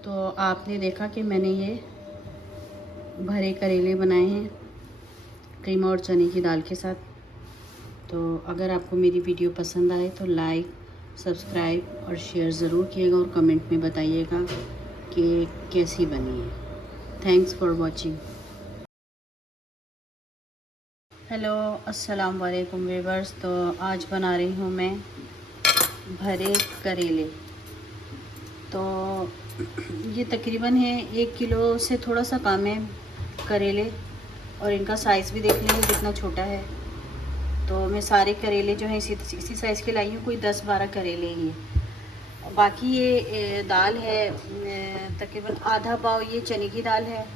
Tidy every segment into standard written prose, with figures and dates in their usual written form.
तो आपने देखा कि मैंने ये भरे करेले बनाए हैं कीमा और चने की दाल के साथ। तो अगर आपको मेरी वीडियो पसंद आए तो लाइक, सब्सक्राइब और शेयर ज़रूर कीजिएगा और कमेंट में बताइएगा कि कैसी बनी है। Thanks for watching. हेलो, अस्सलाम वालेकुम व्यूअर्स। तो आज बना रही हूँ मैं भरे करेले। तो ये तकरीबन है 1 किलो से थोड़ा सा कम है करेले, और इनका साइज़ भी देख लेंगे कितना छोटा है। तो मैं सारे करेले जो हैं इसी साइज़ के लाई हूँ, कोई 10-12 करेले ही हैं। बाकी ये दाल है तकरीबन आधा पाव, ये चने की दाल है,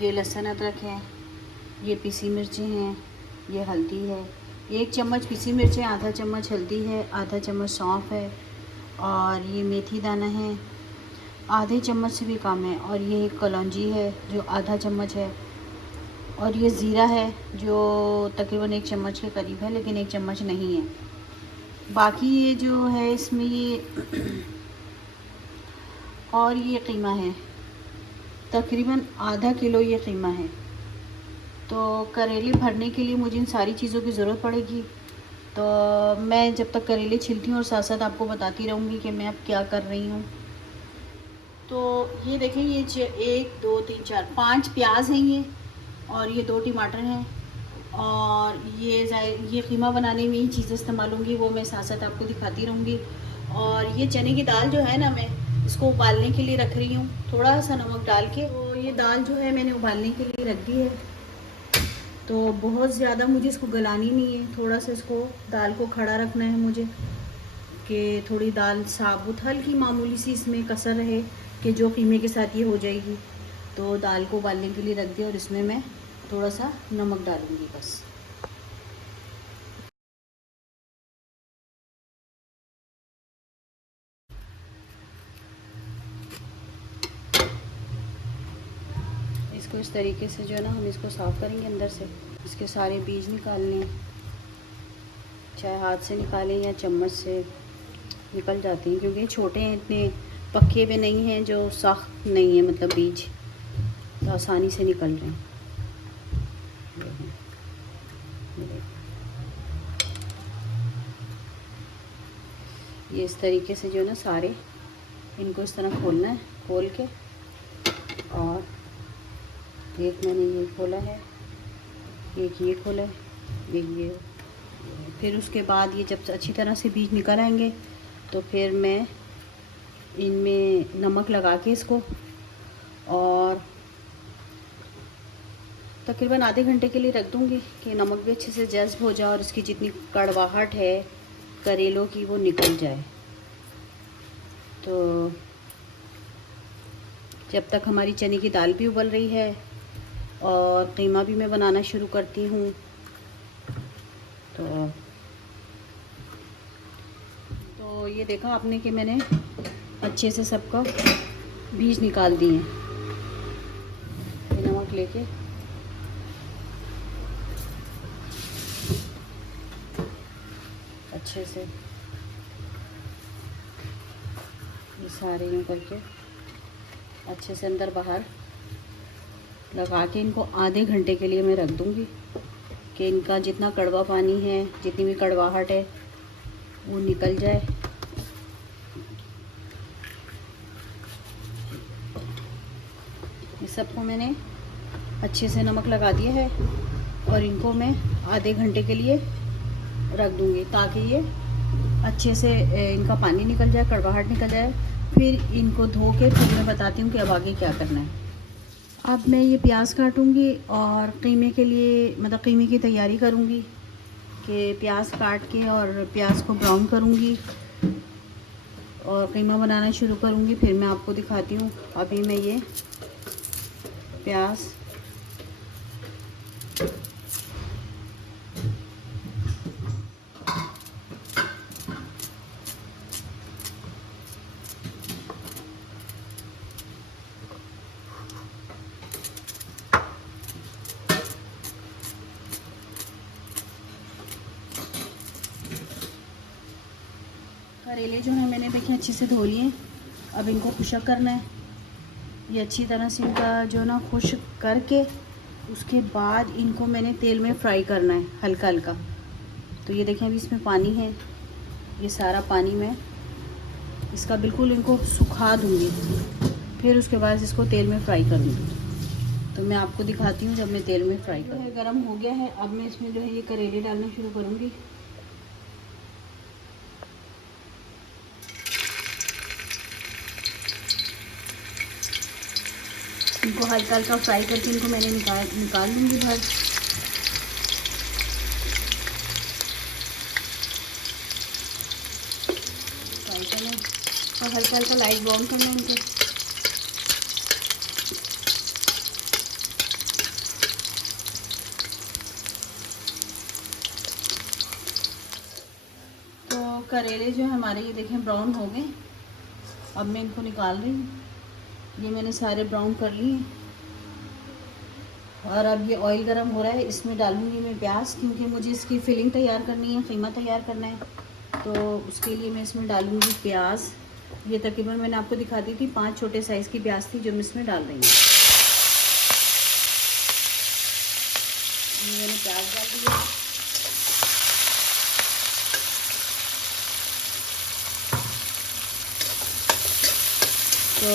ये लहसुन अदरक है, ये पीसी मिर्ची हैं, ये हल्दी है, 1 चम्मच पीसी मिर्चें, आधा चम्मच हल्दी है, आधा चम्मच सौंफ है, और ये मेथी दाना है आधे चम्मच से भी कम है, और ये एक कलौंजी है जो आधा चम्मच है, और ये ज़ीरा है जो तकरीबन 1 चम्मच के करीब है, लेकिन 1 चम्मच नहीं है। बाकी ये जो है इसमें ये और ये कीमा है, तकरीबन आधा किलो ये कीमा है। तो करेले भरने के लिए मुझे इन सारी चीज़ों की ज़रूरत पड़ेगी। तो मैं जब तक करेले छिलती हूँ और साथ साथ आपको बताती रहूँगी कि मैं अब क्या कर रही हूँ। तो ये देखें, ये 1 2 3 4 5 प्याज हैं ये, और ये 2 टमाटर हैं, और ये कीमा बनाने में ही चीज़ें इस्तेमाल होंगी, वो मैं साथ साथ आपको दिखाती रहूँगी। और ये चने की दाल जो है ना, मैं इसको उबालने के लिए रख रही हूँ थोड़ा सा नमक डाल के। तो ये दाल जो है मैंने उबालने के लिए रख दी है। तो बहुत ज़्यादा मुझे इसको गलानी नहीं है, थोड़ा सा इसको दाल को खड़ा रखना है मुझे, कि थोड़ी दाल साबुत हल्की मामूली सी इसमें कसर रहे, कि जो कीमे के साथ ये हो जाएगी। तो दाल को उबालने के लिए रख दिया, और इसमें मैं थोड़ा सा नमक डालूँगी बस। इसको इस तरीके से जो है ना, हम इसको साफ़ करेंगे अंदर से, इसके सारे बीज निकाल लें, चाहे हाथ से निकालें या चम्मच से, निकल जाती हैं क्योंकि छोटे हैं, इतने पक्के भी नहीं हैं, जो सख्त नहीं है, मतलब बीज तो आसानी से निकल रहे हैं। ये इस तरीके से जो है ना सारे इनको इस तरह खोलना है, खोल के, और एक मैंने ये खोला है, एक ये खोला है, एक ये। फिर उसके बाद ये जब अच्छी तरह से बीज निकल आएंगे तो फिर मैं इनमें नमक लगा के इसको, और तकरीबन आधे घंटे के लिए रख दूँगी कि नमक भी अच्छे से जज़्ब हो जाए और इसकी जितनी कड़वाहट है करेलों की वो निकल जाए। तो जब तक हमारी चने की दाल भी उबल रही है और कीमा भी मैं बनाना शुरू करती हूँ। तो ये देखा आपने कि मैंने अच्छे से सबका बीज निकाल दिए, नमक लेके अच्छे से ये सारे यूँ करके अच्छे से अंदर बाहर लगा के इनको आधे घंटे के लिए मैं रख दूँगी कि इनका जितना कड़वा पानी है, जितनी भी कड़वाहट है वो निकल जाए। ये सबको मैंने अच्छे से नमक लगा दिया है और इनको मैं आधे घंटे के लिए रख दूँगी ताकि ये अच्छे से इनका पानी निकल जाए, कड़वाहट निकल जाए। फिर इनको धो के फिर मैं बताती हूँ कि अब आगे क्या करना है। अब मैं ये प्याज काटूँगी और कीमे के लिए, मतलब कीमे की तैयारी करूँगी कि प्याज काट के और प्याज को ब्राउन करूँगी और कीमा बनाना शुरू करूँगी। फिर मैं आपको दिखाती हूँ। अभी मैं ये प्याज करेले जो है मैंने देखिए अच्छे से धो लिए। अब इनको खुशक करना है। ये अच्छी तरह से इनका जो ना खुश्क करके उसके बाद इनको मैंने तेल में फ्राई करना है हल्का हल्का। तो ये देखें अभी इसमें पानी है, ये सारा पानी मैं इसका बिल्कुल इनको सुखा दूँगी, फिर उसके बाद इसको तेल में फ्राई करूँगी। तो मैं आपको दिखाती हूँ जब मैं तेल में फ्राई करूँ। गरम हो गया है, अब मैं इसमें जो है ये करेले डालना शुरू करूँगी। इनको हल्का हल्का फ्राई करके इनको मैंने निकाल दूँगी बाहर। फ्राई करना और हल्का हल्का लाइट ब्राउन करना इनको। तो करेले जो हमारे ये देखें ब्राउन हो गए, अब मैं इनको निकाल रही हूँ। ये मैंने सारे ब्राउन कर लिए और अब ये ऑयल गरम हो रहा है, इसमें डालूँगी मैं प्याज, क्योंकि मुझे इसकी फिलिंग तैयार करनी है, कीमा तैयार करना है। तो उसके लिए मैं इसमें डालूँगी प्याज। ये तकरीबन मैंने आपको दिखा दी थी 5 छोटे साइज़ की प्याज थी जो मैं इसमें डाल रही हूँ। मैंने प्याज डाल दिया। तो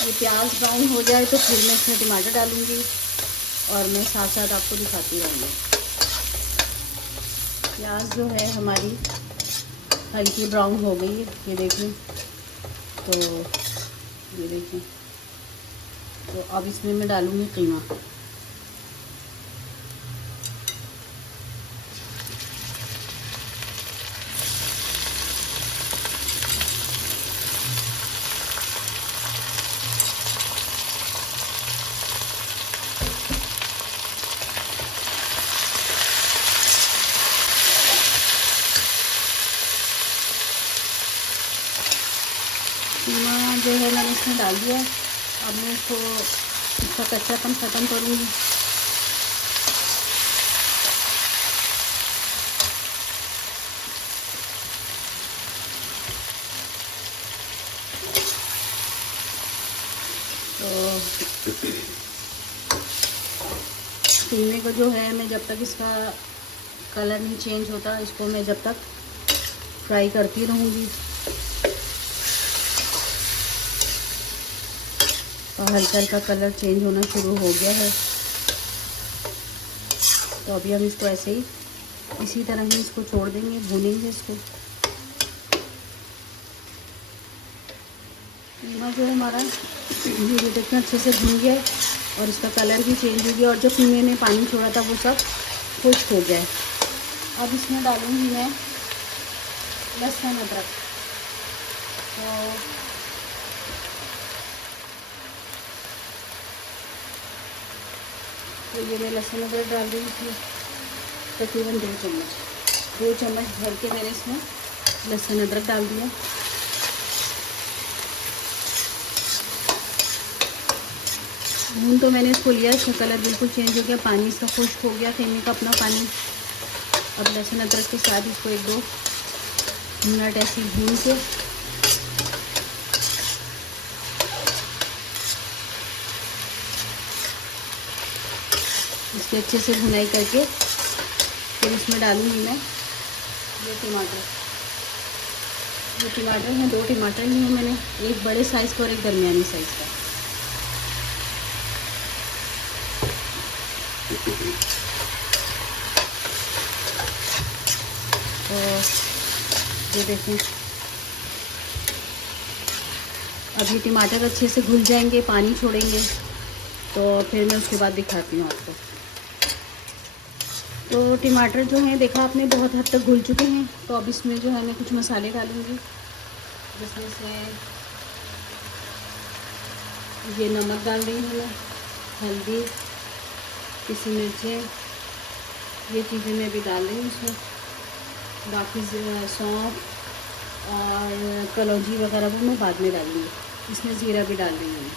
ये प्याज ब्राउन हो जाए तो फिर मैं इसमें टमाटर डालूँगी और मैं साथ साथ आपको दिखाती रहूँगी। प्याज जो है हमारी हल्की ब्राउन हो गई है, ये देखें। तो ये देखें, तो अब इसमें मैं डालूँगी कीमा। कीमा जो है मैंने इसमें डाल दिया। अब मैं इसको इसका कच्चापन ख़त्म करूँगी। तो कीमे को जो है मैं जब तक इसका कलर नहीं चेंज होता, इसको मैं जब तक फ्राई करती रहूँगी। और हल्का हल्का कलर चेंज होना शुरू हो गया है, तो अभी हम इसको ऐसे ही इसी तरह ही इसको छोड़ देंगे, भूनेंगे इसको। कीमा जो है हमारा ये देखना अच्छे से भून गया है और इसका कलर भी चेंज हो गया और जो कीमे ने पानी छोड़ा था वो सब खुश्क हो गया है। अब इसमें डालूँगी मैं लहसुन अदरक। तो ये मैं लहसुन अदरक डाल रही थी तकरीबन 2 चम्मच भर के मैंने इसमें लहसुन अदरक डाल दिया। भून तो मैंने इसको लिया, इसका कलर बिल्कुल चेंज हो गया, पानी इसका खुश्क हो गया, कीमे का अपना पानी। अब लहसुन अदरक के साथ इसको 1-2 मिनट ऐसे भून के इसकी अच्छे से भुनाई करके फिर इसमें डालूँगी मैं ये टमाटर। ये टमाटर हैं, 2 टमाटर लिए हैं मैंने, एक बड़े साइज़ का और एक दरमियानी साइज़ का। तो ये देखें, अब ये टमाटर अच्छे से घुल जाएंगे, पानी छोड़ेंगे, तो फिर मैं उसके बाद दिखाती हूँ आपको। तो टमाटर जो हैं देखा आपने बहुत हद तक घुल चुके हैं। तो अब इसमें जो है मैं कुछ मसाले डालूँगी, जिसमें से ये नमक डाल रही हूँ मैं, हल्दी, पिसी मिर्चें, ये चीज़ें मैं भी डाल रही हूँ इसमें। बाकी सौंफ और कलौंजी वगैरह वो मैं बाद में डालूँगी। इसमें ज़ीरा भी डाल रही हूँ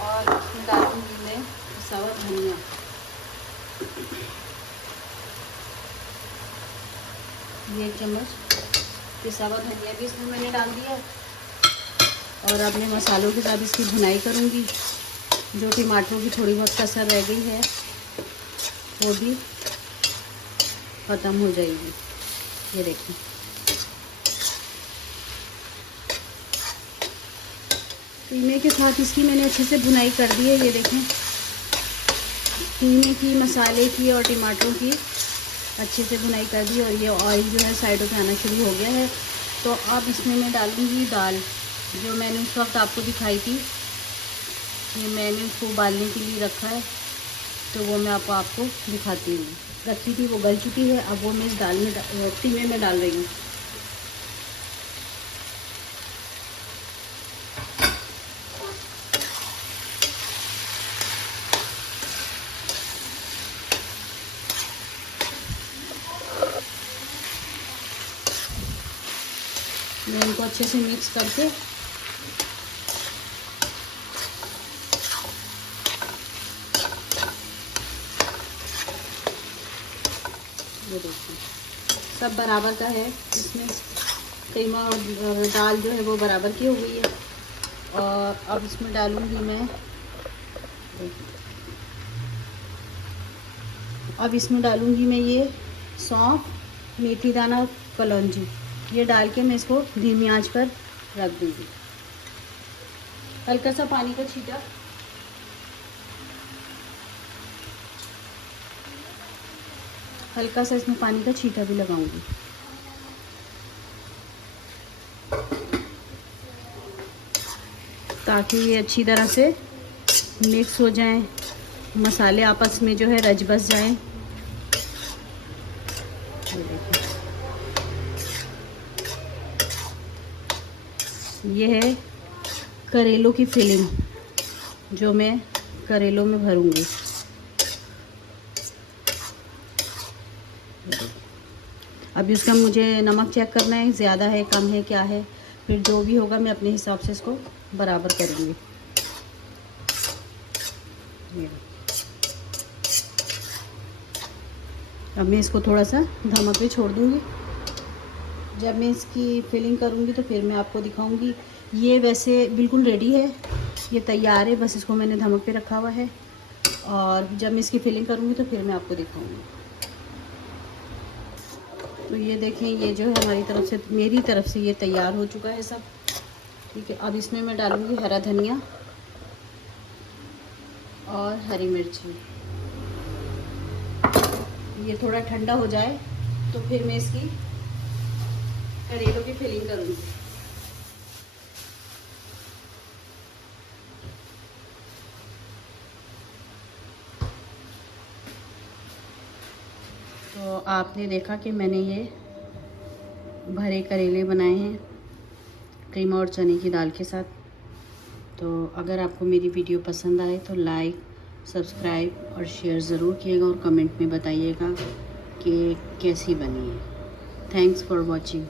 और इसमें डालूँगी मैं सावा धनिया। ये 1 चम्मच पिसा हुआ धनिया भी इसमें मैंने डाल दिया। और अब मैं मसालों के साथ इसकी भुनाई करूँगी। जो टमाटरों की थोड़ी बहुत कसर रह गई है वो भी ख़त्म हो जाएगी। ये देखें, कीमे के साथ इसकी मैंने अच्छे से भुनाई कर दी है। ये देखें, कीमे की, मसाले की और टमाटरों की अच्छे से भुनाई कर दी। और ये ऑयल जो है साइडों पे आना शुरू हो गया है। तो अब इसमें मैं डालूँगी दाल, जो मैंने उस वक्त आपको दिखाई थी। ये मैंने उसको उबालने के लिए रखा है, तो वो मैं आपको दिखाती हूँ। रखी थी, वो गल चुकी है। अब वो मैं इस दाल में कीमे में डाल रही हूँ। मैं इनको अच्छे से मिक्स करके ये देखिए सब बराबर का है। इसमें कीमा और दाल जो है वो बराबर की हो गई है। और अब इसमें डालूँगी मैं, अब इसमें डालूँगी मैं ये सौंफ, मेथी दाना और कलौंजी। ये डाल के मैं इसको धीमी आंच पर रख दूँगी। हल्का सा पानी का छींटा, हल्का सा इसमें पानी का छींटा भी लगाऊंगी। ताकि ये अच्छी तरह से मिक्स हो जाएं, मसाले आपस में जो है रच बस जाएं। ये है करेलों की फिलिंग, जो मैं करेलों में भरूंगी। अभी उसका मुझे नमक चेक करना है, ज़्यादा है कम है क्या है, फिर जो भी होगा मैं अपने हिसाब से इसको बराबर करूँगी। अब मैं इसको थोड़ा सा धमक पे छोड़ दूँगी। जब मैं इसकी फिलिंग करूँगी तो फिर मैं आपको दिखाऊँगी। ये वैसे बिल्कुल रेडी है, ये तैयार है, बस इसको मैंने धमक पे रखा हुआ है। और जब मैं इसकी फिलिंग करूँगी तो फिर मैं आपको दिखाऊँगी। तो ये देखें, ये जो है हमारी तरफ से, मेरी तरफ से ये तैयार हो चुका है सब। ठीक है, अब इसमें मैं डालूँगी हरा धनिया और हरी मिर्ची। ये थोड़ा ठंडा हो जाए तो फिर मैं इसकी करेलों की फिलिंग करूँगी। तो आपने देखा कि मैंने ये भरे करेले बनाए हैं कीमा और चने की दाल के साथ। तो अगर आपको मेरी वीडियो पसंद आए तो लाइक, सब्सक्राइब और शेयर ज़रूर कीजिएगा और कमेंट में बताइएगा कि कैसी बनी है। Thanks for watching.